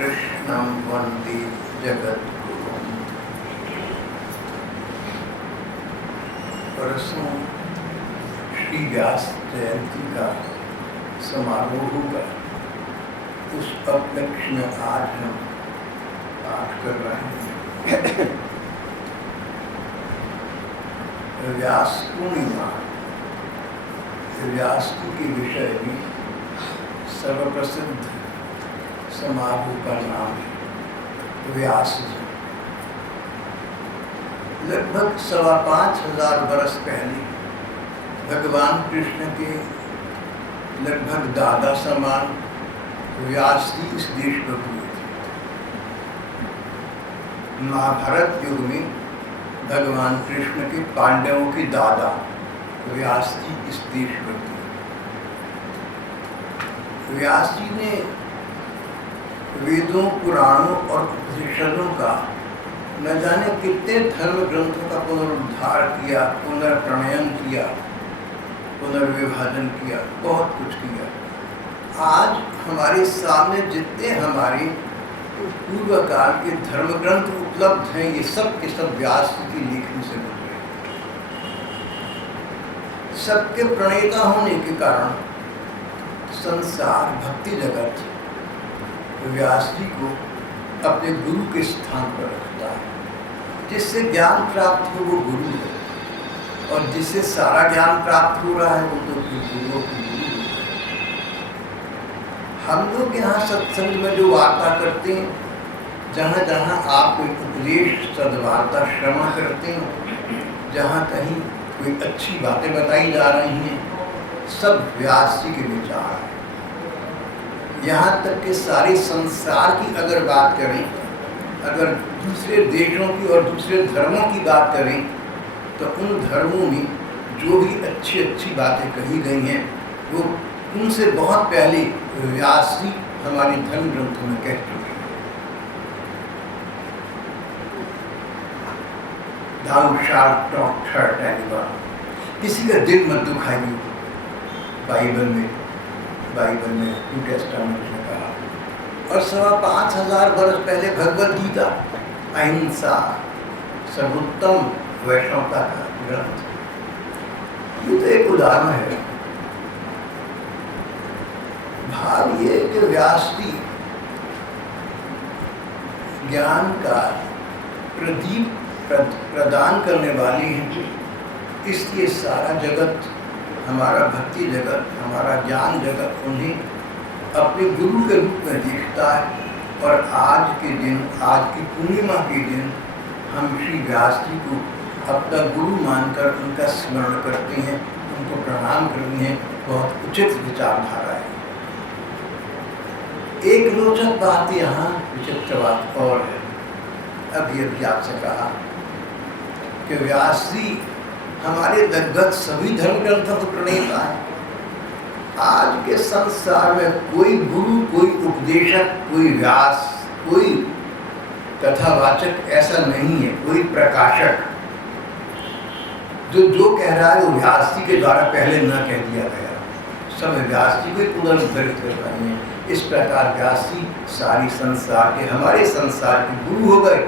कृष्णं वन्दे जगद्गुरुं। परसों श्री व्यास जयंती का समारोह होगा, उस उपलक्ष्य में आज हम पाठ कर रहे हैं। व्यास पूर्णिमा व्यास के विषय में सर्वप्रसिद्ध समारोह का नाम है व्यास जी। लगभग 5,500 वर्ष पहले भगवान कृष्ण के लगभग दादा समान व्यास जी इस देश पर हुए थे। महाभारत युग में भगवान कृष्ण के पांडवों के दादा व्यास जी इस देश पर थे। व्यास जी ने वेदों, पुराणों और उपनिषदों का न जाने कितने धर्म ग्रंथों का पुनरुद्धार किया, पुनर्प्रणयन किया, पुनर्विभाजन किया, बहुत कुछ किया। आज हमारे सामने जितने हमारे पूर्व काल के धर्म ग्रंथ उपलब्ध हैं, ये सब के सब व्यास जी की लेखनी से बन रहे हैं। सबके प्रणेता होने के कारण संसार भक्ति जगत व्यास जी को अपने गुरु के स्थान पर रखता है। जिससे ज्ञान प्राप्त हो वो गुरु है, और जिससे सारा ज्ञान प्राप्त हो रहा है वो तो गुरुओं की गुरु है। हम लोग यहाँ सत्संग में जो वार्ता करते हैं, जहाँ जहाँ आप कोई उपदेश सद्वार्ता श्रवण करते हैं, जहाँ कहीं कोई अच्छी बातें बताई जा रही हैं, सब व्यास जी के विचार हैं। यहाँ तक कि सारे संसार की अगर बात करें, अगर दूसरे देशों की और दूसरे धर्मों की बात करें, तो उन धर्मों में जो भी अच्छी अच्छी बातें कही गई हैं, वो उनसे बहुत पहले व्यास जी हमारे धर्म ग्रंथों में कह चुके हैं। Thou shalt not hurt anyone. किसी का दिल मत दुखाइए, बाइबल में न्यू टेस्टामेंट में कहा। और 5,500 वर्ष पहले भगवद गीता, अहिंसा, सर्वोत्तम वैष्णवता का ग्रंथ, ये तो एक उदाहरण है। भाव ये कि व्यास जी ज्ञान का प्रदीप प्रदान करने वाली हैं, इसलिए सारा जगत, हमारा भक्ति जगत, हमारा ज्ञान जगत उन्हें अपने गुरु के रूप में देखता है। और आज के दिन, आज की पूर्णिमा के दिन, हम श्री व्यास जी को अपना गुरु मानकर उनका स्मरण करते हैं, उनको प्रणाम करते हैं। बहुत उचित विचारधारा है। एक रोचक बात यहाँ, विचित्र बात और है। अभी आपसे कहा कि व्यास जी हमारे लगभग सभी धर्म ग्रंथों को प्रणेता है। आज के संसार में कोई गुरु, कोई उपदेशक, कोई व्यास, कोई कथावाचक ऐसा नहीं है, कोई प्रकाशक जो कह रहा है वो व्यास जी के द्वारा पहले न कह दिया गया। सब व्यास जी को पुनरुद्धरित कर रहे हैं। इस प्रकार व्यास जी सारी संसार के, हमारे संसार के गुरु हो गए।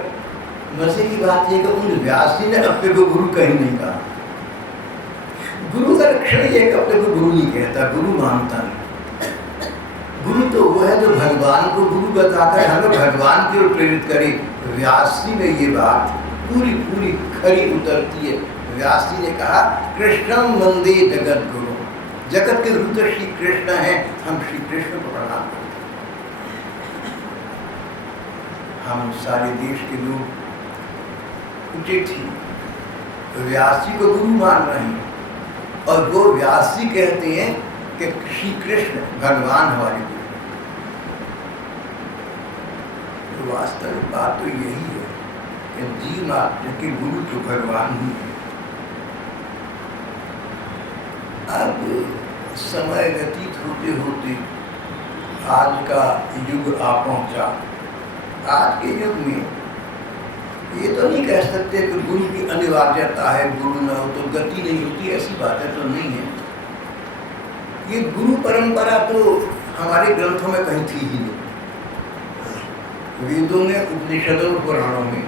मजे की बात यह कि उन व्यास जी ने अपने को गुरु कहीं नहीं कहा। गुरु का लक्षण ये कि अपने को गुरु नहीं कहता, गुरु मानता नहीं। गुरु तो वो है जो भगवान को गुरु बताकर हमें भगवान की ओर प्रेरित करे। व्यास जी में ये बात पूरी पूरी खरी उतरती है। व्यास जी ने कहा, कृष्णम वंदे जगत गुरु। जगत के गुरु तो श्री कृष्ण हैं, हम श्री कृष्ण को प्रणाम करते हैं। हम सारे देश के लोग उचित ही व्यास जी को गुरु मान रहे हैं, और वो व्यास जी कहते हैं कि श्री कृष्ण भगवान हमारे गुरु। तो वास्तविक बात तो यही है कि जीव मात्र के गुरु तो भगवान ही है। अब समय व्यतीत होते होते आज का युग आ पहुंचा। आज के युग में ये तो नहीं कह सकते कि गुरु की अनिवार्यता है, गुरु न हो तो गति नहीं होती, ऐसी बातें तो नहीं है। ये गुरु परंपरा तो हमारे ग्रंथों में कहीं थी ही नहीं। वेदों में, उपनिषदों, पुराणों में,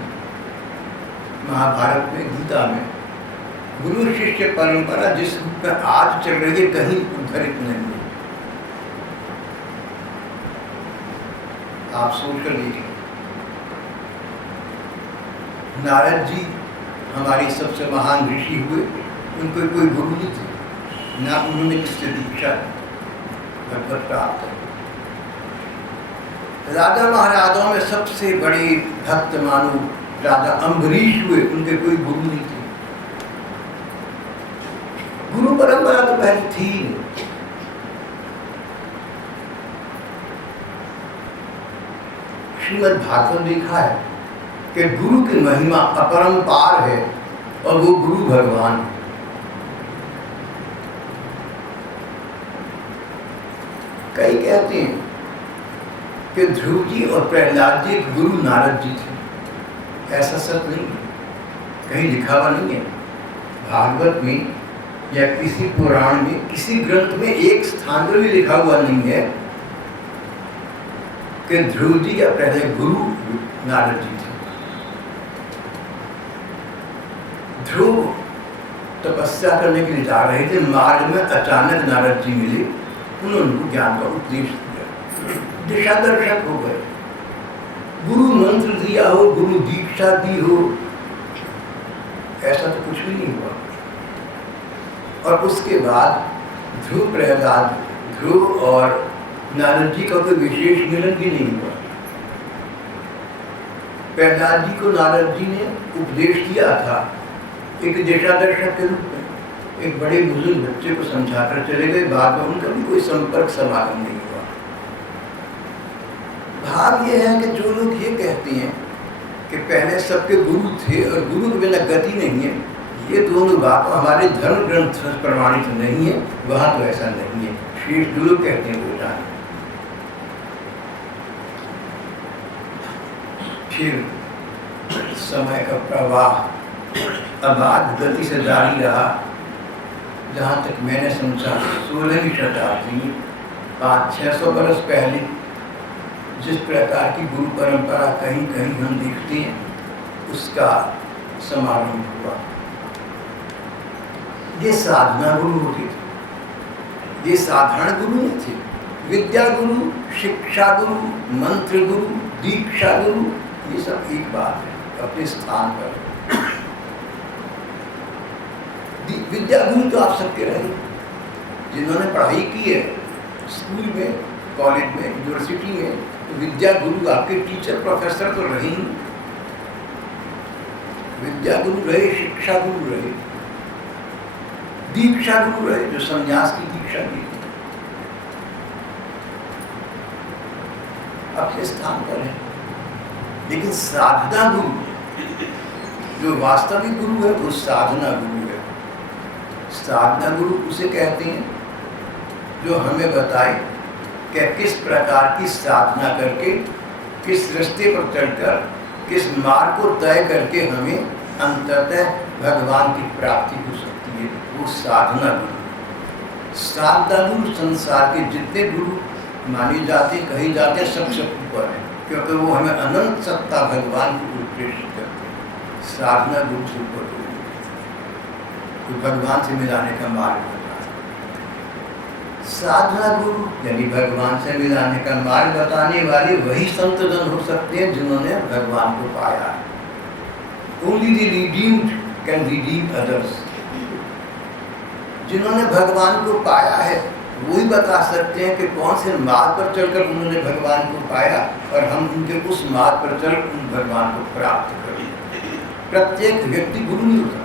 महाभारत में, गीता में गुरु शिष्य परंपरा जिस रूप में आज चल रही है कहीं उद्धरित नहीं है। आप सोचकर देखिए, नारद जी हमारे सबसे महान ऋषि हुए, उनको कोई गुरु नहीं थे, ना उन्होंने किससे दीक्षा भगवत प्राप्त है। राजा महाराजाओं में सबसे बड़े भक्त मानो राजा अम्बरीश हुए, उनके कोई गुरु नहीं थे। गुरु परंपरा तो पहले थी नहीं। श्रीमद् भागवत लिखा है कि गुरु की महिमा अपरंपार है और वो गुरु भगवान है। कई कहते हैं कि ध्रुव जी और प्रहलाद जी गुरु नारद जी थे। ऐसा सच नहीं है, कहीं लिखा हुआ नहीं है। भागवत में या किसी पुराण में, किसी ग्रंथ में एक स्थान पर भी लिखा हुआ नहीं है कि ध्रुव जी या पहले गुरु नारद जी थे। ध्रुव तपस्या करने के लिए जा रहे थे, मार्ग में अचानक नारद जी मिले, उन्होंने उनको ज्ञान का उपदेश दिया, दिशा दर्शक हो गए। गुरु मंत्र दिया हो, गुरु दीक्षा दी हो, ऐसा तो कुछ भी नहीं हुआ। और उसके बाद ध्रुव प्रहलाद, ध्रुव और नारद जी का कोई विशेष मिलन भी नहीं हुआ। प्रहलाद जी को नारद जी ने उपदेश दिया था एक दिशा दर्शक के रूप में, एक बड़े बुजुर्ग बच्चे को समझाकर चले गए, बाद में उनका भी कोई संपर्क समागम नहीं हुआ। भाव ये है कि जो लोग ये कहते हैं कि पहले सबके गुरु थे और गुरु के बिना गति नहीं है, ये दोनों बात हमारे धर्म ग्रंथ प्रमाणित नहीं है। वहाँ तो ऐसा नहीं है। शेष जो लोग कहते हैं वो जाने। फिर समय का प्रवाह अबाध गति से जारी रहा। जहाँ तक मैंने समझा 16वीं शताब्दी में 500-600 बरस पहले जिस प्रकार की गुरु परंपरा कहीं कहीं हम देखते हैं, उसका समारंभ हुआ। ये साधना गुरु होते थे, ये साधारण गुरु नहीं थे। विद्या गुरु, शिक्षा गुरु, मंत्र गुरु, दीक्षा गुरु, ये सब एक बात है अपने स्थान पर। विद्या गुरु तो आप सबके रहे, जिन्होंने पढ़ाई की है स्कूल में, कॉलेज में, यूनिवर्सिटी में, तो विद्या गुरु आपके टीचर प्रोफेसर तो रहे ही। विद्या गुरु रहे, शिक्षा गुरु रहे, दीक्षा गुरु रहे, जो संन्यास की दीक्षा दी अपने स्थान पर है। लेकिन साधना गुरु, जो वास्तविक गुरु है, वो साधना गुरु है। साधना गुरु उसे कहते हैं जो हमें बताए कि किस प्रकार की साधना करके, किस रास्ते पर चलकर, किस मार्ग को तय करके हमें अंततः भगवान की प्राप्ति हो सकती है। वो साधना गुरु। साधना गुरु संसार के जितने गुरु माने जाते, कहे जाते, सबसे ऊपर है, क्योंकि वो हमें अनंत सत्ता भगवान को प्रेषित करते हैं। साधना गुरु से ऊपर तो भगवान से मिलाने का मार्ग बताए। साधना गुरु यानी भगवान से मिलाने का मार्ग बताने वाले वही संत जन हो सकते हैं जिन्होंने भगवान को पाया है। Only the redeemed can redeem others। जिन्होंने भगवान को पाया है वही बता सकते हैं कि कौन से मार्ग पर चलकर उन्होंने भगवान को पाया, और हम उनके उस मार्ग पर चल उन भगवान को प्राप्त करें। प्रत्येक व्यक्ति गुरु नहीं हो सकता।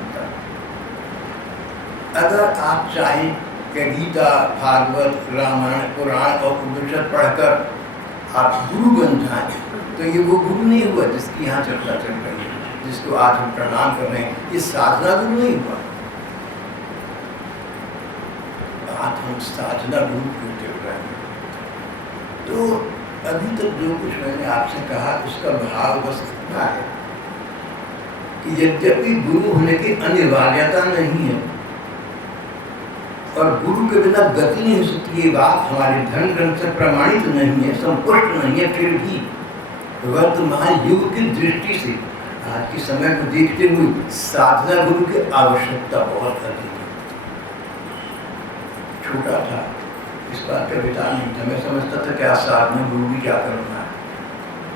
अगर आप चाहें कि गीता, भागवत, रामायण, पुराण और उपनिषद पढ़कर आप गुरु बन जाएं, तो ये वो गुरु नहीं हुआ जिसकी यहाँ चर्चा चल रही है, जिसको आज हम प्रणाम कर रहे हैं। ये साधना गुरु नहीं हुआ। बात हम साधना गुरु क्यों चल रहे हैं? तो अभी तक जो कुछ मैंने आपसे कहा उसका भाव बस इतना है कि यद्यपि गुरु होने की अनिवार्यता नहीं है और गुरु के बिना गति नहीं हो सकती, ये बात हमारे धर्म ग्रंथ से प्रमाणित नहीं है, संपुष्ट नहीं है, फिर भी वर्तमान युग की दृष्टि से, आज के समय को देखते हुए साधना गुरु की आवश्यकता बहुत अधिक है। छोटा था, इस बात का विचार नहीं था, मैं समझता था क्या साधना गुरु भी क्या करना है,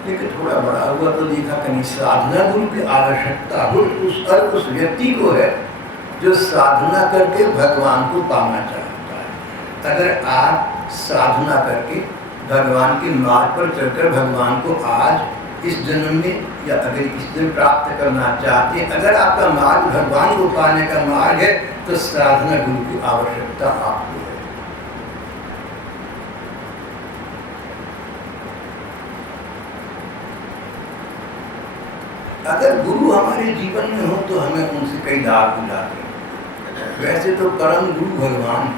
लेकिन थोड़ा बड़ा हुआ तो देखा कहीं साधना गुरु की आवश्यकता उस व्यक्ति को है जो साधना करके भगवान को पाना चाहता है। अगर आप साधना करके भगवान के मार्ग पर चलकर भगवान को आज इस जन्म में या अगर इस दिन प्राप्त करना चाहते हैं, अगर आपका मार्ग भगवान को पाने का मार्ग है, तो साधना गुरु की आवश्यकता आपको है। अगर गुरु हमारे जीवन में हो तो हमें उनसे कई लाभ मिलाते हैं। वैसे तो परम गुरु भगवान है,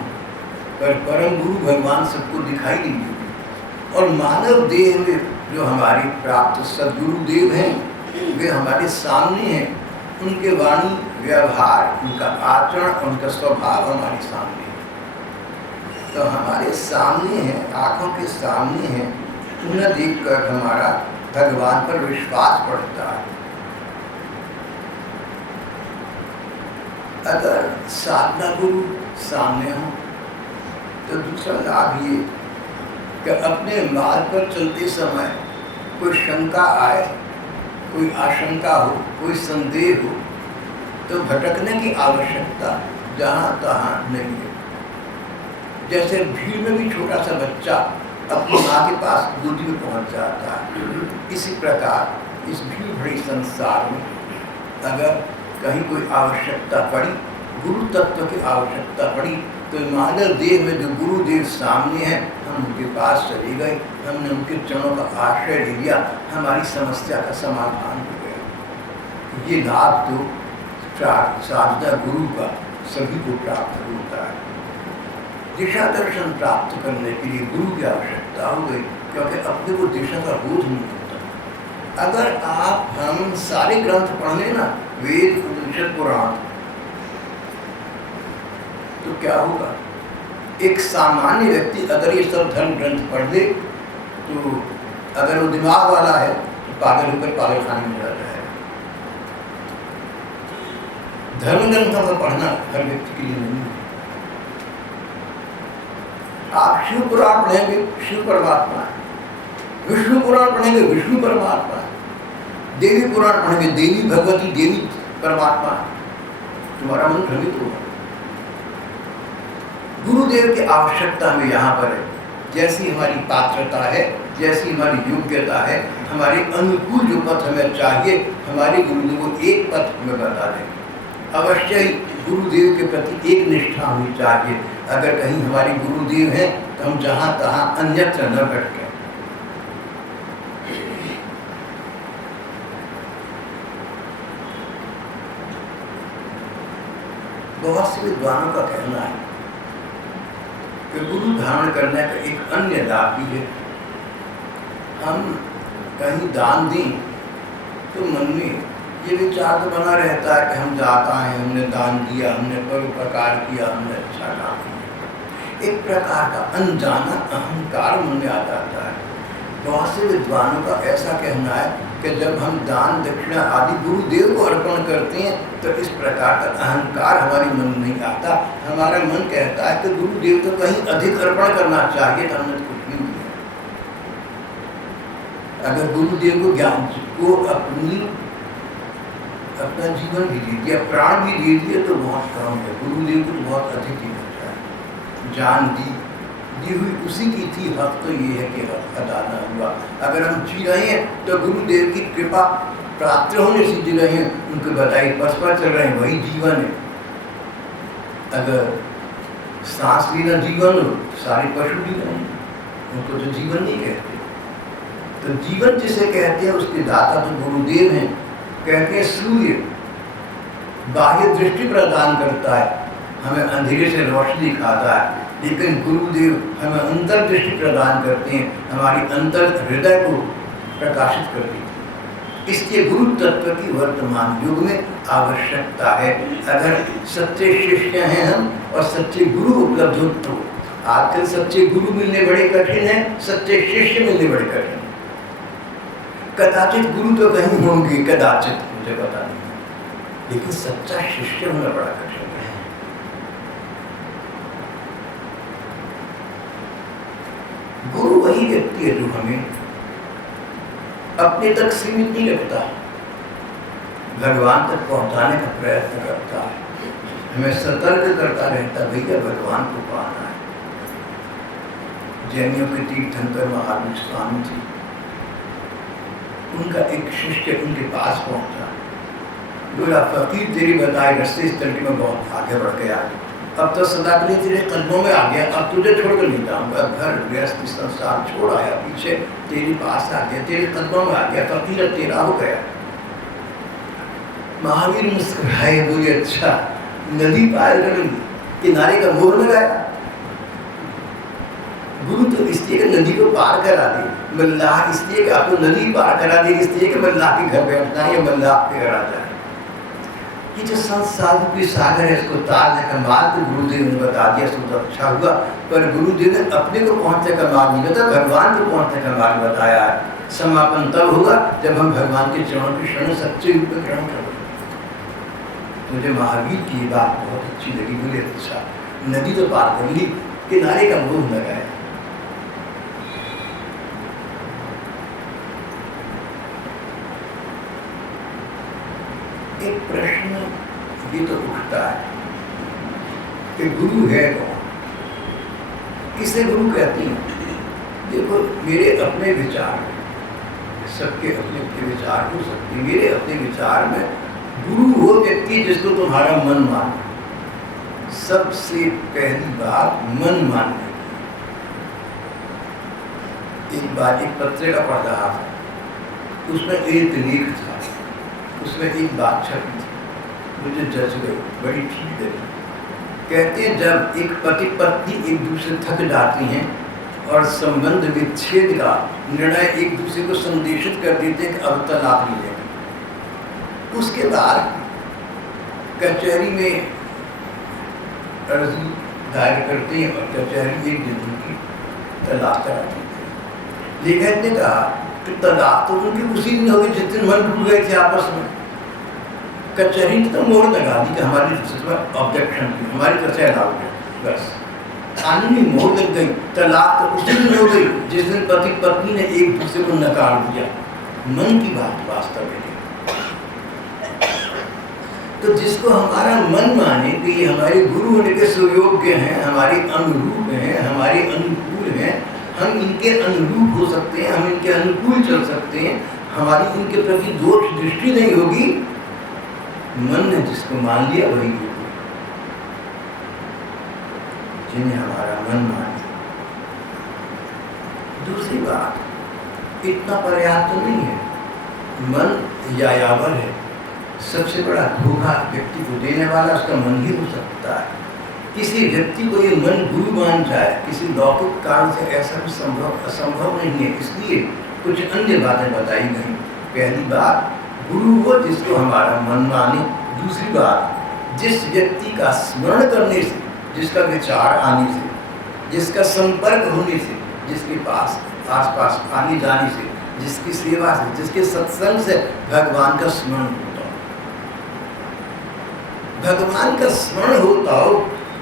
पर परम गुरु भगवान सबको दिखाई नहीं देते, और मानव देह में जो हमारे प्राप्त सद्गुरुदेव हैं वे हमारे सामने हैं। उनके वाणी, व्यवहार, उनका आचरण, उनका स्वभाव हमारे सामने है। तो हमारे सामने है, आंखों के सामने है, उन्हें देखकर हमारा भगवान पर विश्वास बढ़ता है। अगर साधना गुरु सामने हो तो दूसरा लाभ ये कि अपने मार्ग पर चलते समय कोई शंका आए, कोई आशंका हो, कोई संदेह हो, तो भटकने की आवश्यकता जहाँ तहाँ नहीं है। जैसे भीड़ में भी छोटा सा बच्चा अपनी माँ के पास गोदी में पहुँच जाता है, इसी प्रकार इस भीड़ भरी संसार में अगर कहीं कोई आवश्यकता पड़ी, गुरु तत्व की आवश्यकता पड़ी, तो मानव देह में जो गुरुदेव सामने हैं, हम उनके पास चले गए, हमने उनके चरणों का आश्रय ले लिया, हमारी समस्या का समाधान हो गया। ये लाभ तो साधना गुरु का सभी को प्राप्त होता है। दिशा दर्शन प्राप्त करने के लिए गुरु की आवश्यकता हो गई, क्योंकि अपने को दिशा का बोध नहीं होता। अगर हम सारे ग्रंथ पढ़ लें ना, वेद, उपनिषद, पुराण, तो क्या होगा? एक सामान्य व्यक्ति अगर ये सब धर्म ग्रंथ पढ़ ले, तो अगर वो दिमाग वाला है तो पागल होकर पागलखाने में रह जाएगा। धर्म ग्रंथों का पढ़ना हर व्यक्ति के लिए नहीं है। आप शिव पुराण पढ़ेंगे, शिव परमात्मा है। विष्णु पुराण पढ़ेंगे, विष्णु परमात्मा है। देवी पुराण पढ़ेंगे, देवी भगवती, देवी परमात्मा है। तुम्हारा मन भ्रमित होगा। गुरुदेव की आवश्यकता हमें यहाँ पर है। जैसी हमारी पात्रता है, जैसी हमारी योग्यता है, हमारे अनुकूल जो पथ हमें चाहिए, हमारे गुरुदेव को एक पथ हमें बता देंगे। अवश्य ही गुरुदेव के प्रति एक निष्ठा होनी चाहिए। अगर कहीं हमारे गुरुदेव हैं तो हम जहाँ तहाँ अन्यत्र न भटकें। बहुत से विद्वानों का कहना है कि गुरु धारण करने का एक अन्य लाभ भी है। हम कहीं दान दें तो मन में ये विचार तो बना रहता है कि हम जाता है, हमने दान दिया, हमने परोपकार किया, हमने अच्छा काम किया। एक प्रकार का अनजाना अहंकार मन में आ जाता है। बहुत से विद्वानों का ऐसा कहना है कि जब हम दान, दक्षिणा आदि गुरुदेव को अर्पण करते हैं तो इस प्रकार का अहंकार हमारे मन में नहीं आता। हमारा मन कहता है कि गुरुदेव को कहीं अधिक अर्पण करना चाहिए, तो हमने कुछ नहीं दिया। अगर गुरुदेव को ज्ञान को अपना जीवन भी दे दिया, प्राण भी दे दिए तो बहुत कम है। गुरुदेव को तो बहुत अधिक ही होता है। जान दी हुई उसी की थी, हक तो ये है कि हक अदा न हुआ। अगर हम जी रहे हैं तो गुरुदेव की कृपा प्राप्त होने से जी रहे हैं, उनके बताई पथ पर चल रहे हैं, वही जीवन है। अगर सांस लेना जीवन हो, सारे पशु जीवन है, उनको तो जीवन नहीं कहते। तो जीवन जिसे कहते हैं उसके दाता तो गुरुदेव हैं। कहते हैं सूर्य बाह्य दृष्टि प्रदान करता है, हमें अंधेरे से रोशनी दिखाता है, लेकिन गुरुदेव हमें अंतर दृष्टि प्रदान करते हैं, हमारी अंतर हृदय को प्रकाशित करते हैं। इसलिए गुरु तत्व की वर्तमान युग में आवश्यकता है। अगर सच्चे शिष्य हैं हम और सच्चे गुरु उपलब्ध हो, तो आजकल सच्चे गुरु मिलने बड़े कठिन हैं, सच्चे शिष्य मिलने बड़े कठिन हैं। कदाचित गुरु तो कहीं होंगे, कदाचित, मुझे पता नहीं, लेकिन सच्चा शिष्य होना बड़ा कठिन है। गुरु वही व्यक्ति है जो हमें अपने तक सीमित नहीं रखता, भगवान तक पहुंचाने का प्रयत्न करता है, हमें सतर्क करता रहता, भैया भगवान को पाना है। जैनियों के तीर्थंकर महावीर स्वामी जी, उनका एक शिष्य उनके पास पहुंचा, बोला फकीर तेरी बताए रास्ते इस तरीके में बहुत आगे बढ़ गया, अब तो सदा के लिए तेरे कदमों में आ गया, अब तुझे छोड़कर नहीं जाऊंगा, घर गृहस्थ संसार छोड़ आया, पीछे तेरे पास आ गया, तेरे कदमों में आ गया, फकीर तेरा हो गया। महावीर मुस्कुराए, बोले अच्छा नदी पार कर ली, किनारे का मोर लगाया। गुरु तो इसलिए कि नदी को पार करा दे, मल्लाह इसलिए कि आपको नदी पार करा दे, इसलिए कि मल्लाह के घर बैठना है या मल्लाह आपके घर आ जाए। ये जो संसार की सागर है, इसको तारने का मार्ग तो गुरुदेव ने बता दिया, तो अच्छा हुआ, पर गुरुदेव ने अपने को पहुंचने का मार्ग नहीं बताया, भगवान को पहुंचने का मार्ग बताया है। समापन तब होगा जब हम भगवान के चरणों की शरण सच्चे रूप में ग्रहण करें। मुझे महावीर की बात बहुत अच्छी लगी, बोले अच्छा नदी तो पार कर ली, किनारे का मोह लगाया। एक प्रश्न ये तो उठता है कि गुरु है कौन, किसे गुरु कहते हैं? देखो मेरे अपने विचार, सबके अपने अपने विचार हो सकते, मेरे अपने विचार में गुरु वो व्यक्ति जिसको तुम्हारा मन माने। सबसे पहली बात मन मानने की। एक बार एक पत्रिका पढ़ रहा था, उसमें एक लेख था, उसमें एक बात छपी थी, मुझे जच गई, बड़ी ठीक लगी। कहते हैं जब एक पति पत्नी एक दूसरे थक जाती हैं और संबंध विच्छेद का निर्णय एक दूसरे को संदेशित कर देते हैं कि अब तलाक लीजिए, उसके बाद कचहरी में अर्जी दायर करते हैं और कचहरी एक दिन की तलाक कराती है। लेखक ने कहा कि तलाक तो उनकी उसी दिन होगी जिस दिन मन टूट गए थे आपस में। कचहरी ने तो मोहर लगा दी कि हमारी ऑब्जेक्शन की, हमारी तरफ से अलाउ है, बस कानूनी मोहर लग गई। तलाक तो उसी दिन हो गई जिस दिन पति पत्नी ने एक दूसरे को नकार दिया। मन की बात वास्तव में, तो जिसको हमारा मन माने कि ये हमारे गुरु होने के सुयोग्य हैं, हमारे अनुरूप हैं, हमारे अनुकूल हैं, हम इनके अनुरूप हो सकते हैं, हम इनके अनुकूल चल सकते हैं, हमारी इनके प्रति दोष दृष्टि नहीं होगी, मन ने जिसको मान लिया वही गुरु। जिन्हें हमारा मन माने। दूसरी बात, इतना पर्याप्त नहीं है, मन यायावर है। सबसे बड़ा धोखा व्यक्ति को देने वाला उसका मन ही हो सकता है। किसी व्यक्ति को ये मन गुरु मान जाए, किसी लौकिक कारण से ऐसा भी असंभव नहीं है, इसलिए कुछ अन्य बातें बताई गई। पहली बात, गुरु वो जिसको हमारा मन माने। दूसरी बात, जिस व्यक्ति का स्मरण करने से, जिसका विचार आने से, जिसका संपर्क होने से, जिसके पास आसपास आने जाने से, जिसकी सेवा से, जिसके सत्संग से भगवान का स्मरण होता हो, भगवान का स्मरण होता हो,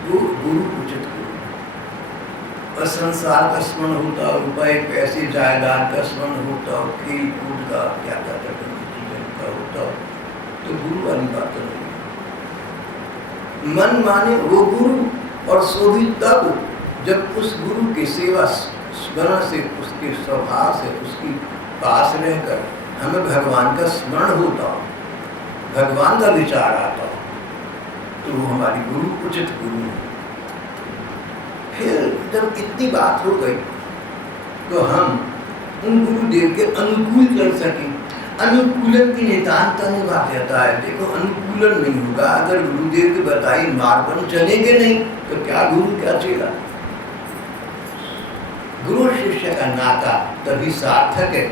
वो गुरु उचित गुरु। और संसार का स्मरण होता हो, रुपए पैसे जायदाद का स्मरण होता हो, खेल कूद का क्या क्या का होता हो, तो गुरु वाली बात तो नहीं। मन माने वो गुरु, और सो भी तब जब उस गुरु की सेवा स्मरण से, उसके स्वभाव से, उसकी पास रहकर हमें भगवान का स्मरण होता हो, भगवान का विचार आता हो, तो वो हमारी गुरु उचित गुरु है। फिर जब इतनी बात हो गई तो हम उन गुरुदेव के अनुकूल कर सकें। अनुकूलन की नितांत अनिवार्यता है। देखो अनुकूलन नहीं होगा अगर गुरुदेव के बताई मार्ग पर चलेंगे नहीं, तो क्या गुरु क्या चेला। गुरु शिष्य का नाता तभी सार्थक है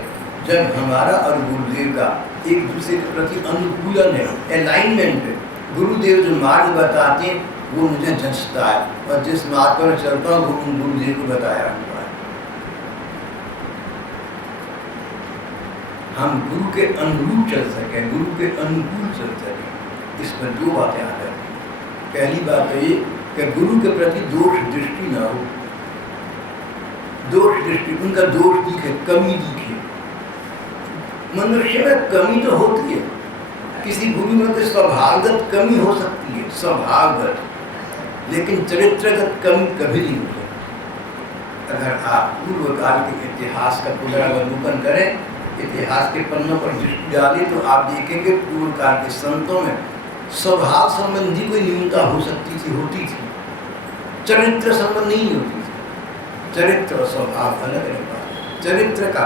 जब हमारा और गुरुदेव का एक दूसरे के प्रति अनुकूलन है, अलाइनमेंट है। गुरुदेव जो मार्ग बताते हैं वो मुझे जचता है, और जिस मार्ग पर चलता हूँ वो उन गुरुदेव को बताया हुआ है। हम गुरु के अनुरूप चल सकें, गुरु के अनुकूल चल सकें, इस पर दो बातें आ जाती हैं। पहली बात तो ये कि गुरु के प्रति दोष दृष्टि ना हो, दोष दृष्टि, उनका दोष दिखे, कमी दिखे। मनुष्य में कमी तो होती है, किसी गुरु में कोई स्वभावगत कमी हो सकती है, स्वभावगत, लेकिन चरित्रगत कमी कभी नहीं हो सकती। अगर आप पूर्व काल के इतिहास का पुनरावलोकन करें, इतिहास के पन्नों पर दृष्टि डालें, तो आप देखेंगे पूर्व काल के संतों में स्वभाव संबंधी कोई न्यूनता हो सकती थी, होती थी, चरित्र संबंधी नहीं होती थी। चरित्र और स्वभाव अलग अलग बात। चरित्र का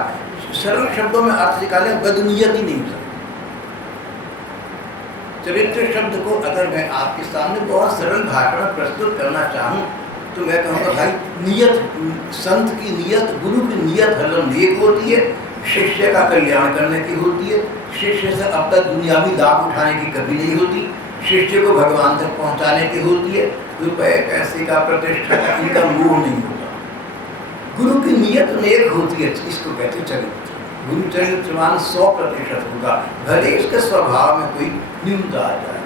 सरल शब्दों में अर्थ निकाले, बदनीयत ही नहीं हो सकती। चरित्र शब्द को अगर मैं आपके सामने बहुत सरल भाषा में प्रस्तुत करना चाहूँ तो मैं कहूँगा भाई, नियत, संत की नियत, गुरु की नियत हरदम एक होती है, शिष्य का कल्याण करने की होती है। शिष्य से अब तक दुनियावी लाभ उठाने की कभी नहीं होती, शिष्य को भगवान तक पहुँचाने की होती है। रुपए पैसे का, प्रतिष्ठा का इनका मोह नहीं होता। गुरु की नियत नेक होती है, इसको कहते चरित्र। गुरु चरित्रवान 100% होगा, भले इसके स्वभाव में कोई न्यूनता आ जाए।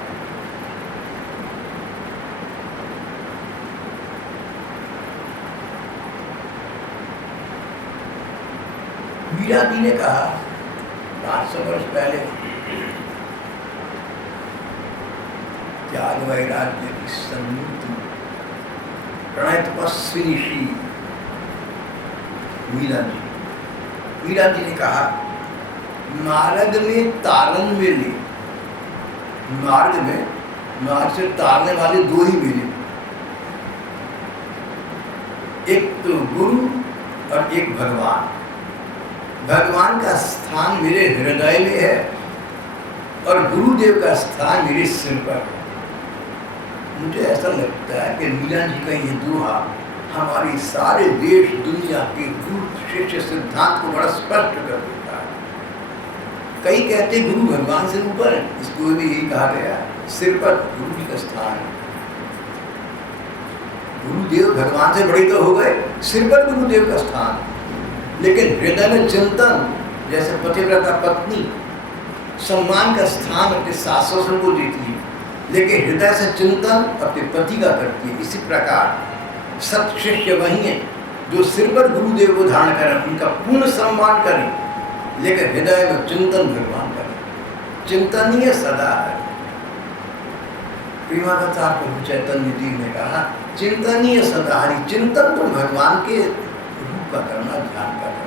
मीरा जी ने कहा 500 वर्ष पहले, त्याग वैराग्य की संयुक्ति प्रणय तपस्विनी श्री मीरा जी ने कहा, मार्ग में तारन मेले, मार्ग में मार्ग से तारने वाले दो ही मेले, एक तो गुरु और एक भगवान। भगवान का स्थान मेरे हृदय में है और गुरुदेव का स्थान मेरे सिर पर है। मुझे ऐसा लगता है कि मीरा जी का ये दोहा हमारी सारे देश दुनिया के गुरु शिष्य सिद्धांत को बड़ा स्पष्ट कर देता है। कई कहते गुरु भगवान से ऊपर है, इसको भी यही कहा गया है, सिर पर गुरु जी का स्थान है। गुरुदेव भगवान से बड़े तो हो गए, सिर पर गुरुदेव का स्थान, लेकिन हृदय में चिंतन, जैसे पतिव्रता पत्नी सम्मान का स्थान अपने सास ससुर को देती है, लेकिन हृदय से चिंतन अपने पति का करती है। इसी प्रकार सत शिष्य वही है जो सिर पर गुरुदेव को धारण करें, उनका पूर्ण सम्मान करें, लेकिन हृदय में चिंतन भगवान करें। चिंतनीय सदा है। प्रेमावतार प्रभु चैतन्य जी ने कहा, चिंतनीय सदा हरि, चिंतन तो भगवान के रूप का करना, ध्यान का करना।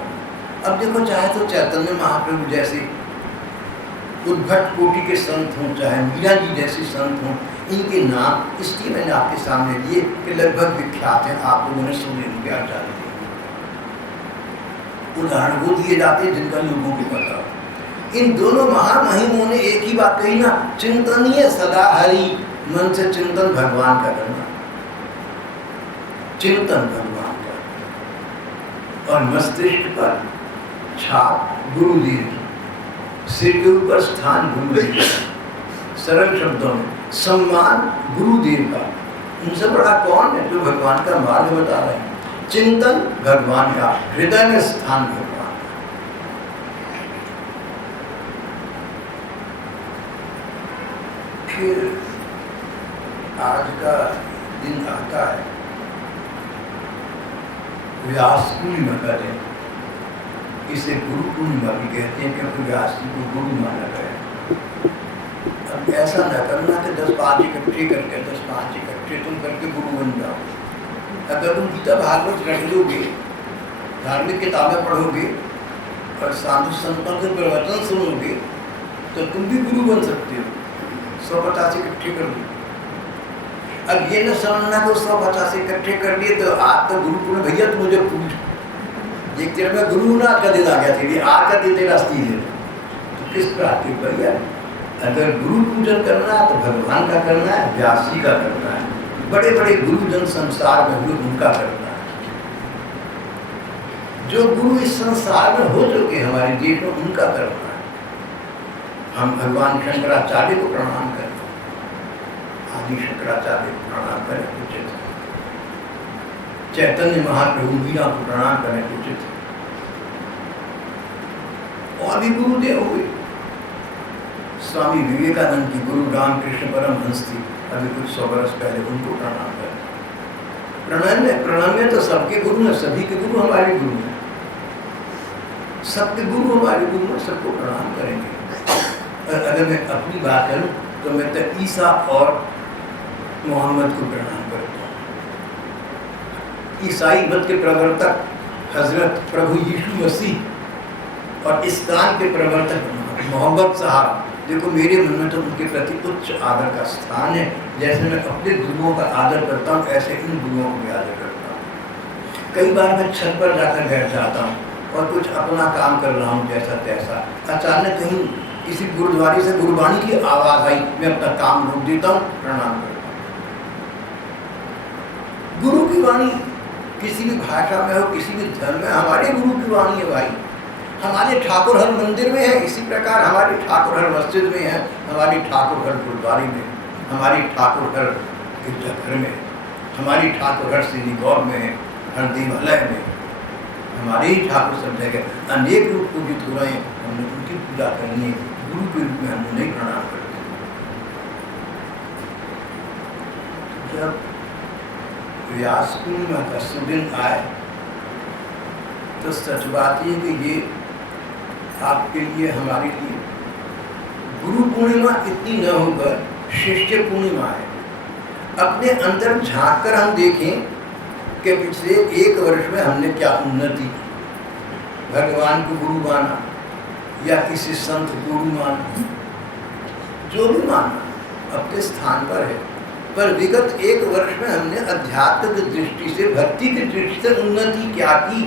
अब देखो, चाहे तो चैतन्य महाप्रभु जैसे उद्भट कोटि के संत हों, चाहे मीरा जी जैसे संत हों, इनके नाम इसलिए मैंने आपके सामने दिए कि लगभग विख्यात हैं, आप लोगों ने सुने होंगे, आप जानते हैं। उदाहरण वो दिए जाते हैं जिनका लोगों को पता हो। इन दोनों महामहिमों ने एक ही बात कही ना, चिंतनीय सदा हरि, मन से चिंतन भगवान का करना, चिंतन भगवान का, और मस्तिष्क पर छाप गुरुदेव, सिर के ऊपर स्थान गुरुदेव का। सरल शब्दों में सम्मान गुरुदेव का, उनसे बड़ा कौन है जो भगवान का मार्ग बता रहे हैं। चिंतन भगवान का, हृदय में स्थान भगवान का। फिर आज का दिन आता है, व्यास पूर्णिमा का दिन। इसे गुरु पूर्णिमा भी कहते हैं क्योंकि व्यास जी को गुरु माना गया। अब ऐसा न करना कि 10-5 इकट्ठे करके 10-5 इकट्ठे तुम करके गुरु बन जाओ। अगर तुम गीता भागवत रख लोगे, धार्मिक किताबें पढ़ोगे और साधु संतों के प्रवचन सुनोगे तो तुम भी गुरु बन सकते हो। 150 इकट्ठे कर लो। अब ये न समझना कि 150 इकट्ठे कर लिए तो आज तो गुरु पूर्ण, भैया तुम मुझे पूछ, एक तेरे में गुरु ना आज का दिन आ गया तेरी, आज का दिन तेरा अस्ती है, तो किस प्राप्ति भैया। अगर गुरु पूजन करना है तो भगवान का करना है, व्यास जी का करना है, बड़े बड़े गुरुजन संसार में हुए उनका करना है। जो गुरु इस संसार में हो चुके हमारे देश में, उनका करना है। हम भगवान शंकराचार्य को प्रणाम करें, आदि शंकराचार्य को प्रणाम करें उचित है। चैतन्य महाप्रभु मीरा को प्रणाम करें उचित है। और भी गुरुदेव हुए। स्वामी विवेकानंद की गुरु रामकृष्ण परमहंस थी, अभी कुछ 100 वर्ष पहले उनको प्रणाम कर। प्रणम्य तो सबके गुरु हैं, सभी के गुरु हमारे गुरु हैं, सबके गुरु हमारे गुरु हैं, सबको प्रणाम करेंगे। और अगर मैं अपनी बात करूं तो मैं तो ईसा और मोहम्मद को प्रणाम करता हूँ। ईसाई मत के प्रवर्तक हजरत प्रभु यीशु मसीह और इस्लाम के प्रवर्तक मोहम्मद साहब, देखो मेरे मन में तो उनके प्रति उच्च आदर का स्थान है। जैसे मैं अपने गुरुओं का आदर करता हूँ, ऐसे इन गुरुओं को भी आदर करता हूँ। कई बार मैं छत पर जाकर बैठ जाता हूँ और कुछ अपना काम कर रहा हूँ जैसा तैसा, अचानक कहीं किसी गुरुद्वारे से गुरबाणी की आवाज़ आई, मैं अपना काम रोक देता हूँ, प्रणाम करता हूँ। गुरु की वाणी किसी भी भाषा में हो, किसी भी धर्म में, हमारे गुरु की वाणी है भाई। हमारे ठाकुर हर मंदिर में है, इसी प्रकार हमारे ठाकुर हर मस्जिद में है, हमारी ठाकुर हर गुरुद्वारे में, हमारी ठाकुर हर गिरजाघर में, हमारी ठाकुर हर सिनेगॉग में है, हर देवालय में, हमारे ही ठाकुर सब जगह अनेक रूप पूजित हो रहे हैं। हमने उनकी पूजा करनी है, गुरु के रूप में हम नहीं प्रणाम करते। जब व्यास पूर्णिमा का सुदिन आए तो सच बात है कि ये आपके लिए, हमारे लिए गुरु पूर्णिमा इतनी न होकर शिष्य पूर्णिमा है। अपने अंदर झांक कर हम देखें कि पिछले 1 वर्ष में हमने क्या उन्नति की। भगवान को गुरु माना या किसी संत गुरु माना, जो भी माना अपने स्थान पर है, पर विगत 1 वर्ष में हमने अध्यात्म की दृष्टि से, भक्ति की दृष्टि से उन्नति क्या की।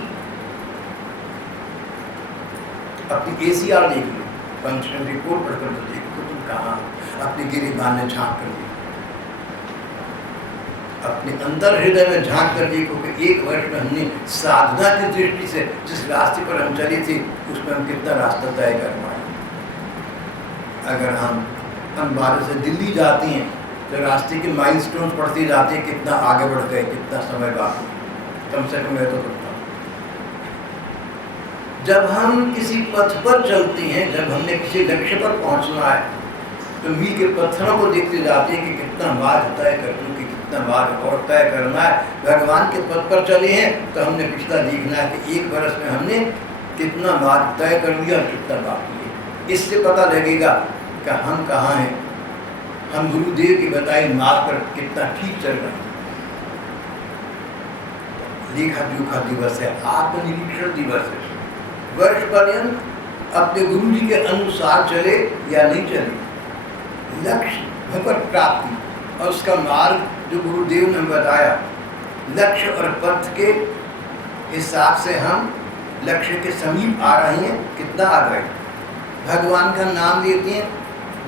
अपनी ACR देख लो, फंक्शन रिपोर्ट पढ़कर तो देखो तुम कहाँ। अपने गिरिबान में झांक कर देखो, अपने अंतर हृदय में झांक कर देखो कि 1 वर्ष में हमने साधना की दृष्टि से जिस रास्ते पर हम चले थे उसमें हम कितना रास्ता तय कर पाए। अगर हम भारत से दिल्ली जाते हैं तो रास्ते के माइलस्टोन्स पढ़ते जाते हैं, कितना आगे बढ़ गए, कितना समय बाकी, कम से कम मैं तो करता हूँ। जब हम किसी पथ पर चलते हैं, जब हमने किसी लक्ष्य पर पहुंचना है तो मील के पत्थरों को देखते जाते हैं कि कितना मार्ग तय कर चुके, कितना मार्ग और तय करना है। भगवान के पथ पर चले हैं तो हमने पिछला देखना है कि 1 वर्ष में हमने कितना मार्ग तय कर लिया और कितना बाकी है। इससे पता लगेगा कि हम कहाँ हैं, हम गुरुदेव के बताए मार्ग पर कितना ठीक चल रहे हैं। लेखा जोखा दिवस है, आत्मनिरीक्षण दिवस है। वर्ष पर्यंत अपने गुरु जी के अनुसार चले या नहीं चले, लक्ष्य भगवत प्राप्ति और उसका मार्ग जो गुरुदेव ने बताया, लक्ष्य और पथ के हिसाब से हम लक्ष्य के समीप आ रहे हैं, कितना आ गए। भगवान का नाम लेते हैं,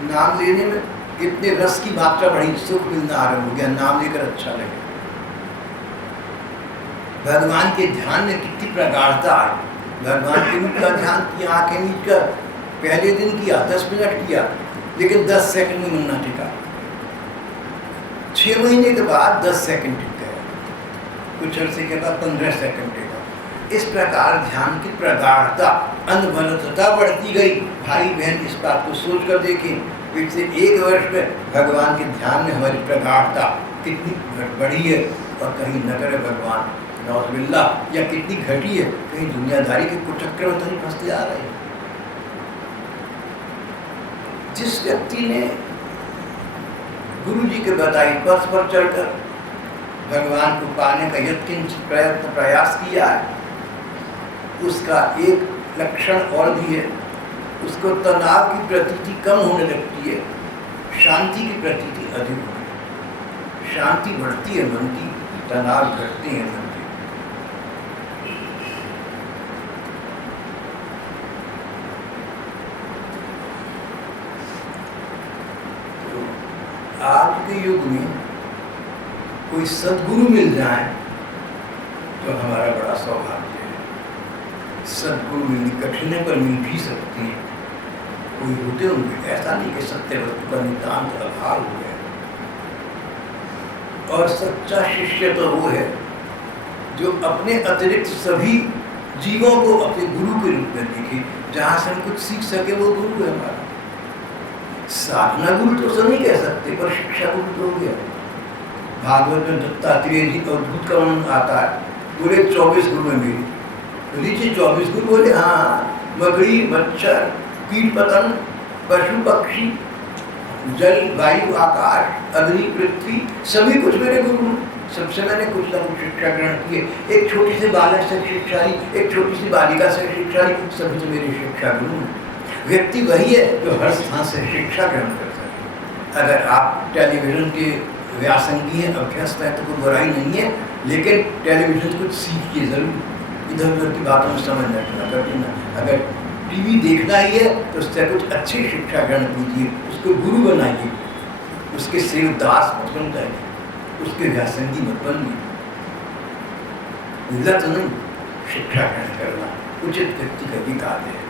नाम लेने में कितने रस की मात्रा बढ़ी, सुख मिलना आरंभ हो गया, नाम लेकर अच्छा लगे। भगवान के ध्यान में कितनी प्रगाढ़ता है। भगवान के मुख का ध्यान किया, आंखें मीट कर पहले दिन किया, 10 मिनट किया, लेकिन 10 सेकंड में मन ना टिका। 6 महीने के बाद 10 सेकंड टिक गया, कुछ अर्से के बाद 15 सेकंड टिका। इस प्रकार ध्यान की प्रगाढ़ता, अनवरतता बढ़ती गई। भाई बहन इस बात को सोच कर देखें, पिछले 1 वर्ष में भगवान के ध्यान में हमारी प्रगाढ़ता कितनी बढ़ी है, और कहीं नगर भगवान नौज़बिल्लाह या कितनी घटी है, कहीं दुनियादारी के कुचक्र में तो नहीं फंसते जा रहे हैं। जिस व्यक्ति ने गुरु जी के बताई पथ पर चलकर भगवान को पाने का यत्किंचित प्रयास किया है, उसका एक लक्षण और भी है, उसको तनाव की प्रतीति कम होने लगती है, शांति की प्रतीति अधिक होती है। शांति बढ़ती है मन की, तनाव घटते हैं मन के। आज के युग में कोई सद्गुरु मिल जाए तो हमारा बड़ा सौभाग्य है। सद्गुरु मिलनी कठिन है, पर मिल भी सकते हैं। कोई होते होंगे, ऐसा नहीं कि सत्य वस्तु का नितांत अभाव हो गया। और सच्चा शिष्य तो वो है जो अपने अतिरिक्त सभी जीवों को अपने गुरु के रूप में देखे, जहाँ से हम कुछ सीख सके वो गुरु है हमारा। साधना गुरु तो सब नहीं कह सकते, पर शिक्षा गुरु तो हो गया। भागवत में दत्तात्रेय जी अद्भुत का वर्णन आता है, बोले 24 गुरु है मेरी। लीजिए 24 गुरु, बोले हाँ, मकड़ी, मच्छर, कीट पतंग, पशु पक्षी, जल वायु आकाश अग्नि पृथ्वी, सभी कुछ मेरे गुरु हैं। सबसे मैंने कुछ ना कुछ शिक्षा ग्रहण की है। एक छोटी सी बालक से शिक्षा ली, एक छोटी सी बालिका से शिक्षा ली, सभी तो मेरे शिक्षा गुरु हैं। व्यक्ति वही है जो हर स्थान से शिक्षा ग्रहण करता है। अगर आप टेलीविजन के व्यासंगी हैं, अभ्यस्त है, तो कोई बुराई नहीं है, लेकिन टेलीविजन कुछ सीखिए जरूर, इधर उधर की बातों में समझना करना। अगर टीवी देखना ही है तो उससे कुछ अच्छी शिक्षा ग्रहण कीजिए, उसको गुरु बनाइए, उसके सेवदास मत बन जाइए, उसके व्यासंगी मत बनिए। लत नहीं, शिक्षा ग्रहण करना उचित व्यक्ति का भी कार्य है।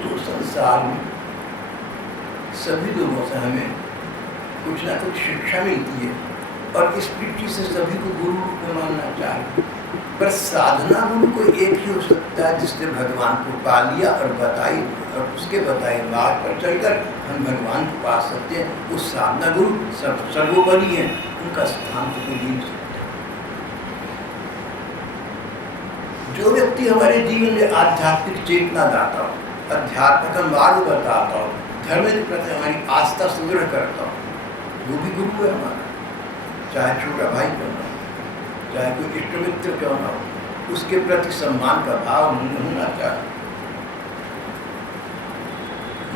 तो संसार में सभी लोगों से हमें कुछ ना कुछ शिक्षा मिलती है, और इस दृष्टि से सभी को गुरु रूप में मानना चाहिए। पर साधना गुरु को एक ही हो सकता है जिसने भगवान को पा लिया और बताई, और उसके बताए मार्ग पर चलकर हम भगवान को पा सकते हैं। वो साधना गुरु सर्वोपरि है, उनका स्थान को कोई नहीं सकता। जो व्यक्ति हमारे जीवन में आध्यात्मिक चेतना दाता हो, अध्यात्म का मार्ग बताता हो, धर्म के प्रति हमारी आस्था सुदृढ़ करता हो, वो भी गुरु है हमारा। चाहे छोटा भाई क्यों ना हो, चाहे कोई इष्ट मित्र क्यों ना हो, उसके प्रति सम्मान का भाव होना चाहिए।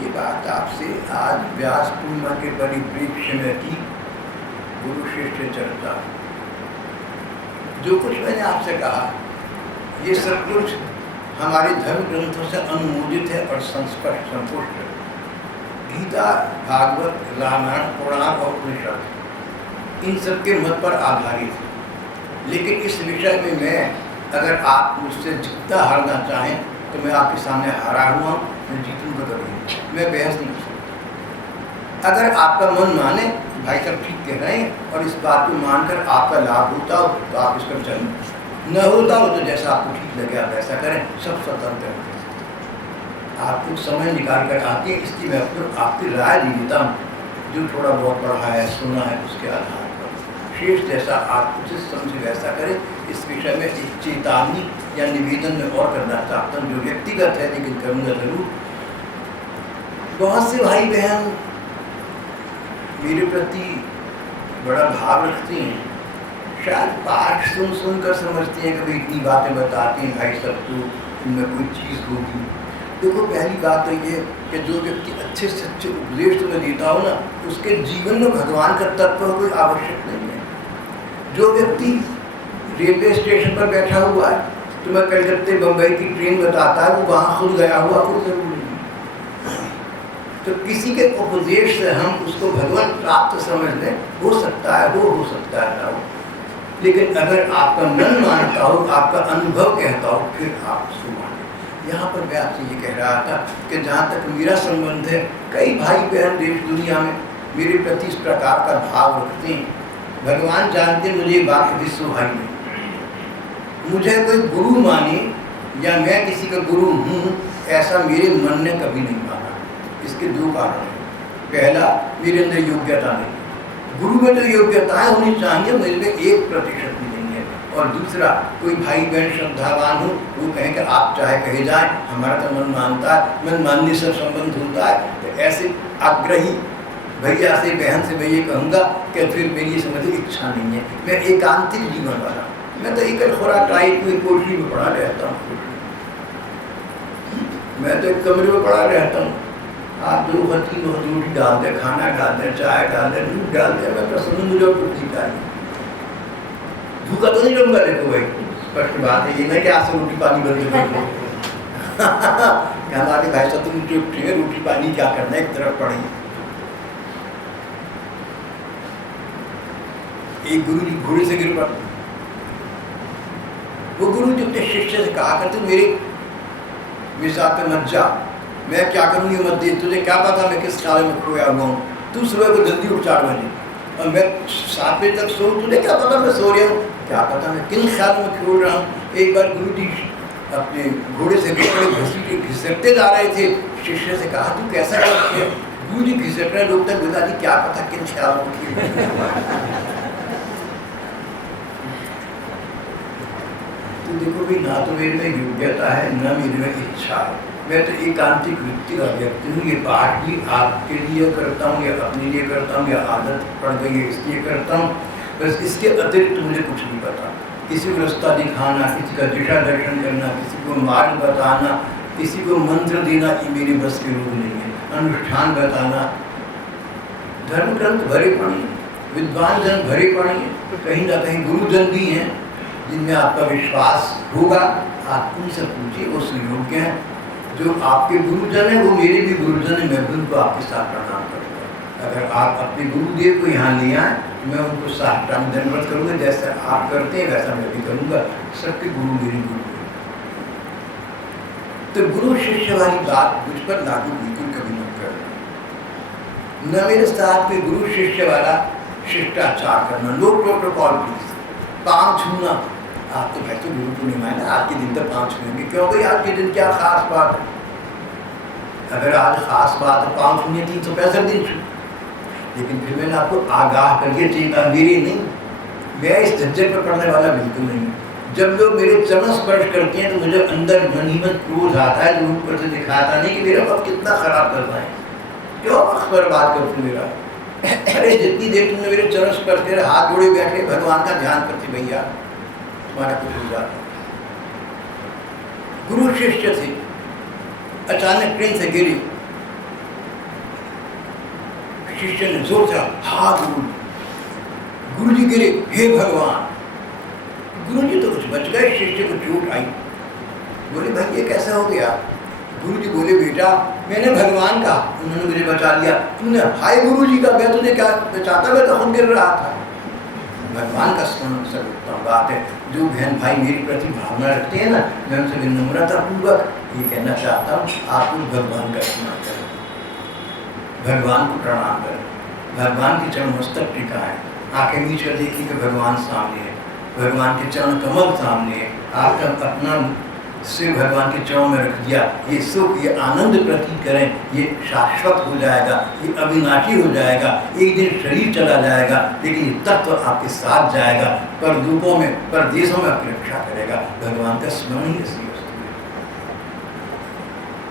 ये बात आपसे आज व्यास पूर्णिमा के परिप्रेक्ष्य में की गुरु शिष्य चर्चा। जो कुछ मैंने आपसे कहा, ये सब कुछ हमारे धर्म ग्रंथों से अनुमोदित है और संस्पष्ट संपुष्ट है। गीता, भागवत, रामायण, पुराण और उपनिषद इन सब के मत पर आधारित है। लेकिन इस विषय में मैं, अगर आप मुझसे जितना हारना चाहें तो मैं आपके सामने हारा हुआ हूँ, मैं जीतूंगा कभी, मैं बहस नहीं कर सकता। अगर आपका मन माने भाई सब ठीक कह रहे हैं और इस बात को मानकर आपका लाभ होता हो तो आप इस पर चलें, न होता हो तो जैसा आपको ठीक लगे आप ऐसा करें, सब स्वतंत्र हैं। आप कुछ समय निकाल कर आते हैं, इसलिए मैं अपने आपकी राय दे देता हूँ, जो थोड़ा बहुत पढ़ा है, सुना है, उसके आधार पर शेष जैसा आप उचित समझे वैसा करें। इस विषय में एक चेतावनी या निवेदन में और करना चाहता हूँ, जो व्यक्तिगत है लेकिन करूँगा जरूर। बहुत से भाई बहन मेरे प्रति बड़ा भाव रखते हैं, शायद पाठ सुनकर समझते हैं कि भाई इतनी बातें बताते हैं भाई सब, तो इनमें कोई चीज़ होगी। देखो, पहली बात तो ये कि जो व्यक्ति अच्छे से अच्छे उपदेश तुम्हें देता हो ना, उसके जीवन में भगवान का तत्व कोई आवश्यक नहीं है। जो व्यक्ति रेलवे स्टेशन पर बैठा हुआ है, तुम्हें कलकत्ते बम्बई की ट्रेन बताता है, वो वहाँ खुद गया हुआ कोई जरूरी नहीं। तो किसी के उपदेश से हम उसको भगवान प्राप्त समझ लें, हो सकता है वो, हो सकता है ना हो। लेकिन अगर आपका मन मानता हो, आपका अनुभव कहता हो, फिर आप उसको माने। यहाँ पर मैं आपसे ये कह रहा था कि जहाँ तक मेरा संबंध है, कई भाई बहन देश दुनिया में मेरे प्रति इस प्रकार का भाव रखते हैं। भगवान जानते मुझे ये बात कभी सुहाई नहीं। मुझे कोई गुरु माने या मैं किसी का गुरु हूँ, ऐसा मेरे मन ने कभी नहीं माना। इसके दो कारण हैं। पहला, मेरे अंदर योग्यता नहीं, गुरु में जो योग्यताएं होनी चाहिए मेरे में 1% भी नहीं है। और दूसरा, कोई भाई बहन श्रद्धावान हो, वो कहें कि आप चाहे कहे जाए, हमारा तो मन मानता है, मन मानने से संबंध होता है। तो ऐसे आग्रही भैया से, बहन से मैं ये कहूँगा कि फिर मेरी समझ इच्छा नहीं है। मैं एकांतिक जीवन वाला, मैं तो एक खुराक टाइप में कोठरी में पड़ा रहता हूँ, मैं तो एक कमरे में पड़ा रहता हूँ। आप 2 रोटी डाल दे, खाना डाल दे, चाय डाल दे, दूध डाल दे, मैं प्रसन्न, मुझे कुछ नहीं चाहिए। भूखा तो नहीं रहूँगा। देखो भाई, स्पष्ट बात है, ये नहीं कि आपसे रोटी पानी बंद कर हमारे भाई साहब तुम जो उठेंगे, रोटी पानी क्या करना है, एक तरफ पड़ी। एक गुरु जी घोड़े से गिर पड़ा। वो गुरु जी अपने शिष्य से कहा करते, मेरे साथ में मत जा, मैं क्या करूँगी मत दे, तुझे क्या पता मैं किस काले में खोया हुआ हूँ। तू सुबह को जल्दी उठ 4 बजे, और मैं 7 बजे तक सो, तुझे क्या पता मैं सो रहा हूँ, क्या पता मैं किन ख्यालों में खेल रहा हूँ। एक बार गुरु जी अपने घोड़े से घिसटते जा रहे थे, शिष्य से कहा तू कैसा करते हैं? गुरु जी घिसट रहे, लोग तक बता दी क्या पता किन ख्यालों में खेल रहे हैं। तो देखो भाई, ना तो मेरे में योग्यता है, ना मेरे में इच्छा है। मैं तो एकांतिक वृत्ति का व्यक्ति हूँ। ये पाठ भी आपके लिए करता हूँ या अपने लिए करता हूँ या आदत पड़ गई है इसलिए करता हूँ, बस इसके अतिरिक्त मुझे कुछ नहीं पता। किसी को रास्ता दिखाना, किसी का दिशा दर्शन करना, किसी को मार्ग बताना, किसी को मंत्र देना, ये मेरे बस के रूप नहीं है। अनुष्ठान बताना, धर्म ग्रंथ भरे पड़े, विद्वान जन भरे पड़े, कहीं ना कहीं गुरुजन भी हैं जिनमें आपका विश्वास होगा। आप उनसे पूछिए, वो सुयोग्य हैं। जो आपके गुरुजन हैं वो मेरे भी गुरुजन हैं, मैं भी उनको आपके साथ प्रणाम करूँगा। अगर आप अपने गुरुदेव को यहाँ ले आए, मैं उनको साष्टांग दंडवत करूँगा। जैसा आप करते हैं वैसा मैं भी करूँगा। सबके गुरु मेरे गुरु हैं। तो गुरु शिष्य वाली बात मुझ पर लागू बिल्कुल कभी मत करना। न मेरे साथ कोई गुरु शिष्य वाला शिष्टाचार करना, नो प्रोटोकॉल प्लीज। पाँव छूना, आप तो वैसे गुरु पूर्णिमा है ना, आज के दिन तक पाँव छूएंगे क्यों भाई? आज के दिन क्या खास बात है? अगर आज खास बात है पाँव छूने 365 दिन छू, लेकिन फिर मैंने आपको आगाह करके चेता, मेरी नहीं, मैं इस झंझट पर पड़ने वाला बिल्कुल नहीं। जब लोग मेरे चरण स्पर्श करते हैं तो मुझे अंदर मन ही मन क्रोध आता है, जो ऊपर से दिखाता नहीं कि मेरा वक्त कितना खराब कर रहा है, क्यों अखबार बात करते मेरा। अरे जितनी देर तुमने मेरे चरण स्पर्श करे, हाथ जोड़े बैठे भगवान का ध्यान करते, भैया तुम्हारा कुछ हो जाता। गुरु शिष्य थे, अचानक ट्रेन से गिरी, शिष्य ने जोर से हा गुरु, गुरु जी गिरे, हे भगवान। गुरु जी तो कुछ बच गए, शिष्य को चोट आई। बोले भाई ये कैसा हो गया? गुरु जी बोले बेटा मैंने भगवान का, उन्होंने मुझे बचा लिया। तुमने हाय गुरु जी का, मैं तुझे क्या बचाता, मैं तो खुद गिर रहा था। भगवान का स्मरण सर्वोत्तम बात है। जो बहन भाई मेरी प्रति भावना रखते हैं ना, मैं उनसे विनम्रता पूर्वक ये कहना चाहता हूँ, आप लोग भगवान का स्मरण करें, भगवान को प्रणाम करें। भगवान के चरण मस्तक टिका है, आंखें मीच कर देखिए कि भगवान सामने है, भगवान के चरण कमल सामने है। आपका अपना सिर भगवान के चरणों में रख दिया, ये सुख, ये आनंद प्रतीत करें, ये शाश्वत हो जाएगा, ये अविनाशी हो जाएगा। एक दिन शरीर चला जाएगा, लेकिन ये तत्व आपके साथ जाएगा, परदूपों में, परदेशों में आपकी रक्षा करेगा। भगवान का स्मरण ही ऐसी वस्तु है।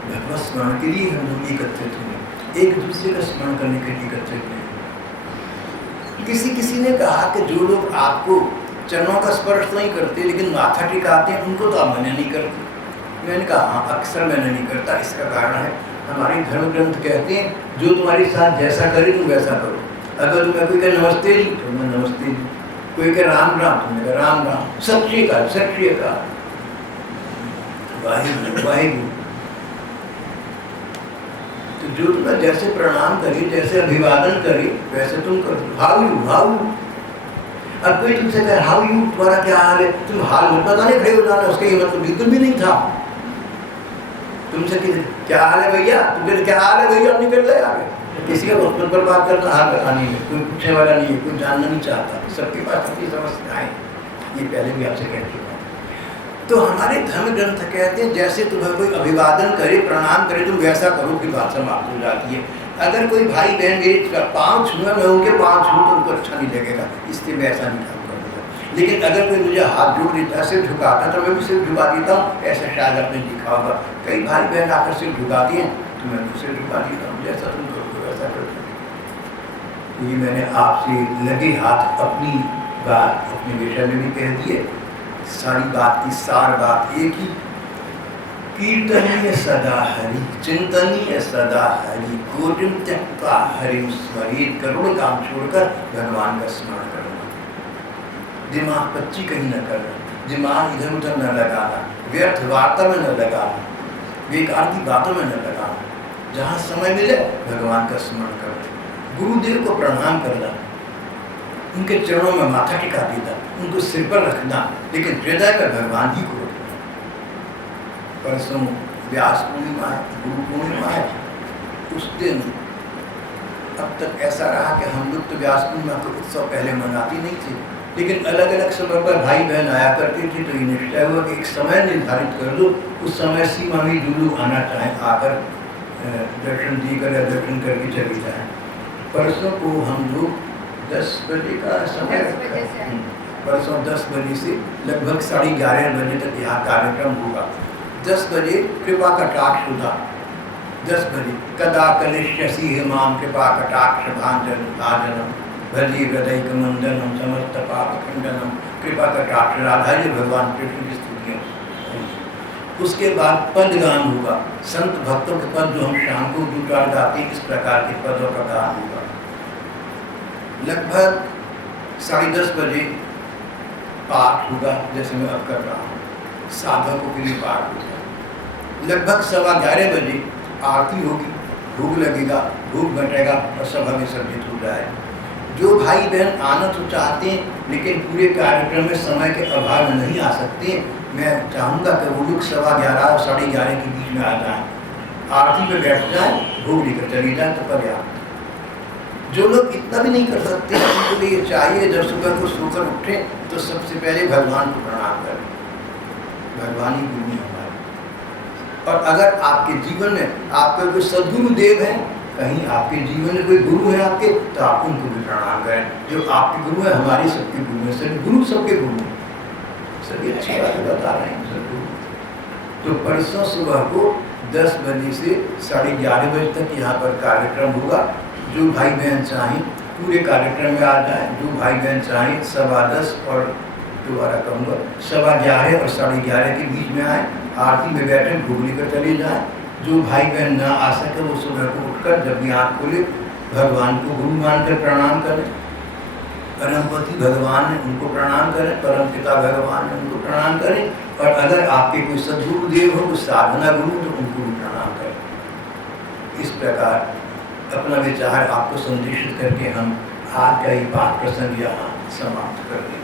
भगवत स्मरण के लिए हम लोग एकत्रित हुए, एक दूसरे का स्मरण करने के लिए एकत्रित हुए। किसी ने कहा कि जो लोग आपको चरणों का स्पर्श नहीं करते लेकिन माथा टिकाते हैं, उनको तो आप मना नहीं करते। मैंने कहा हाँ, अक्सर मैंने नहीं करता। इसका कारण है हमारे धर्म ग्रंथ कहते हैं जो तुम्हारे साथ जैसा करे तुम वैसा करो। अगर तुम्हें कोई कहे नमस्ते जी तो मैं नमस्ते जी, कोई कहे राम राम तो मैं राम राम, सत श्री अकाल सत श्री अकाल, वाहिगुरु वाहिगुरु। तो जो तुम्हें जैसे प्रणाम करे, जैसे अभिवादन करे, वैसे तुम करो। How you, how. अब कोई तुमसे कहे हाउ यू, तुम्हारा क्या हाल है, तुम हाल मत बताने खड़े हो जाना, उसका ये मतलब बिल्कुल भी नहीं था। तुमसे क्या हाल है भैया, तुम कहते क्या हाल है भैया, अब निकल गए आगे। किसी का मुझ पर बात करना हाल बतानी है, कोई पूछने वाला नहीं है, कोई जानना नहीं चाहता, सबके पास अपनी समस्याएं। ये पहले भी आपसे कह चुका हूँ। तो हमारे धर्म ग्रंथ कहते हैं जैसे तुम्हें कोई अभिवादन करे, प्रणाम करे, तुम वैसा करो, फिर बात समाप्त हो जाती है। अगर कोई भाई बहन मेरे पाँव छूए, मैं उनके पाँव छूँ तो उनको अच्छा नहीं लगेगा, इसलिए मैं ऐसा नहीं काम करूँगा। लेकिन अगर कोई मुझे हाथ जोड़ देता, सिर झुकाता, तो मैं भी सिर झुका देता हूँ। ऐसा शायद आपने देखा होगा, कई भाई बहन आकर सिर झुकाती हैं तो मैं भी सिर झुका देता हूँ, जैसा तुम करोगे वैसा करो। ये मैंने आपसे लगे हाथ अपनी बात अपने विषय में भी कह दी है। सारी बात की सार बात एक ही, कीर्तनीय सदा हरि, चिंतनीय सदा हरि, कोटिम त्यक्त्वा हरिं स्मरेत्। करोड़ काम छोड़कर भगवान का स्मरण करना, दिमाग पच्ची कहीं न करना, दिमाग इधर उधर न लगाना, व्यर्थ वार्ता में न लगाना, बेकार की बातों में न लगाना। जहाँ समय मिले भगवान का स्मरण करना, गुरुदेव को प्रणाम करना, उनके चरणों में माथा टिका देना, उनको सिर पर रखना, लेकिन हृदय में भगवान ही को रखना। परसों व्यास पूर्णिमा है, गुरु पूर्णिमा है, उस दिन अब तक ऐसा रहा कि हम लोग तो व्यास पूर्णिमा का उत्सव पहले मनाते नहीं थे, लेकिन अलग अलग समय पर भाई बहन आया करते थे। तो ये निश्चय हुआ कि एक समय निर्धारित कर दो, उस समय सीमा में जो लोग आना चाहें आकर दर्शन देकर या दर्शन करके चले जाएँ। परसों को हम लोग 10 बजे का समय रखा है। परसों 10 बजे से लगभग 11:30 बजे तक यहाँ कार्यक्रम होगा। 10 बजे कृपा कटाक्ष होगा। 10 बजे कदा कलिष्यसि हेमां कृपा कटाक्ष भाजनम भजे हृदय कमंडनम समस्त पाप खंडनम कृपा कटाक्ष। राधा जी भगवान कृष्ण की स्तुतियाँ। उसके बाद पद गान होगा, संत भक्तों के पद जो हम शाम को जुटार गाते इस प्रकार के पदों का गान होगा। लगभग 10:30 बजे पाठ होगा, जैसे मैं अब कर रहा हूँ, साधकों के लिए पाठ होगा। लगभग 11:15 बजे आरती होगी, भोग लगेगा, भोग बटेगा और सभा विसर्जित हो जाए। जो भाई बहन आना तो चाहते हैं लेकिन पूरे कार्यक्रम में समय के अभाव में नहीं आ सकते, मैं चाहूँगा कि वो लोग 11:15 और 11:30 के बीच में आ जाएँ, आरती में बैठ जाएँ, भोग लेकर चली जाए तो पर्याप्त। जो लोग इतना भी नहीं कर सकते उनको लिए चाहिए जब सुबह को सोकर उठें तो सबसे पहले भगवान को प्रणाम करें। भगवान ही गुरु हमारे। और अगर आपके जीवन में आपके कोई सद्गुरु देव हैं, कहीं आपके जीवन में कोई गुरु है आपके, तो आप उनको भी प्रणाम करें। जो आपके गुरु है हमारे सबके गुरु हैं, सभी गुरु सबके गुरु हैं, सभी अच्छी बातें बता रहे हैं सदगुरु। तो परसों सुबह को 10 बजे से 11:30 बजे तक यहाँ पर कार्यक्रम होगा। जो भाई बहन चाहें पूरे कार्यक्रम में आ जाएं, जो भाई बहन चाहें 10:15 और दोबारा कहूँगा 11:15 और 11:30 के बीच में आए, आरती में बैठे, भोग लेकर चले जाएँ। जो भाई बहन ना आ सके वो सुबह को उठकर जब भी आँख खोले भगवान को गुरु मानकर प्रणाम करें। परमपति भगवान है उनको प्रणाम करें, परम पिता भगवान है उनको प्रणाम करें। और अगर आपके कोई सद्गुरु देव हो, कोई साधना गुरु, तो उनको भी प्रणाम करें। इस प्रकार अपना विचार आपको संदेशित करके हम आज का ये पाठ प्रसंग यहाँ समाप्त कर दें।